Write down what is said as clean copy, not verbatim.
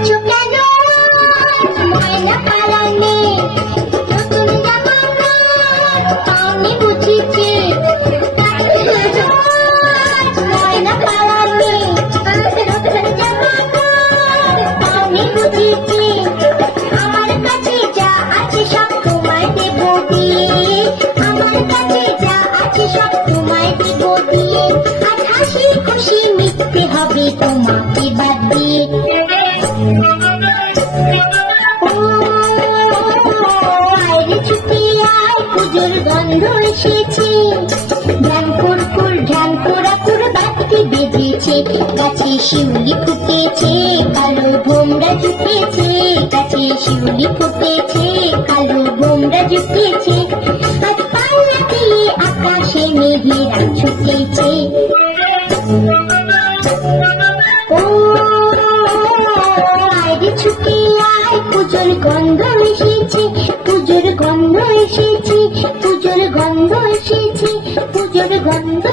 ডাকছো কেন ময়না পালানে নতুন জামা আমি বুঝিছি ময়না পালানে নতুন জামা আমি বুঝিছি আমার কাছে যা আছে সব তোমায় দেব দিয়ে আমার কাছে যা আছে সব তোমায় দেব দিয়ে আর হাসি খুশি মিটতে হবে তোমাকে বাদ দিয়ে পুজোর গন্ধ এসেছে ঢ্যান কুরকুর ঢ্যান কুরাকুর বাতি বেজেছে গাছে শিউলি ফুটেছে কালো ভোমরা জুটেছে গাছে শিউলি ফুটেছে কালো ভোমরা জুটেছে আর পাল্লা দিয়ে আকাশে মেঘেরা ছুটেছে ছুটে আয় পুজোর গন্ধ এসেছে পুজোর গন্ধ এসেছে পুজোর গন্ধ এসেছে পুজোর গন্ধ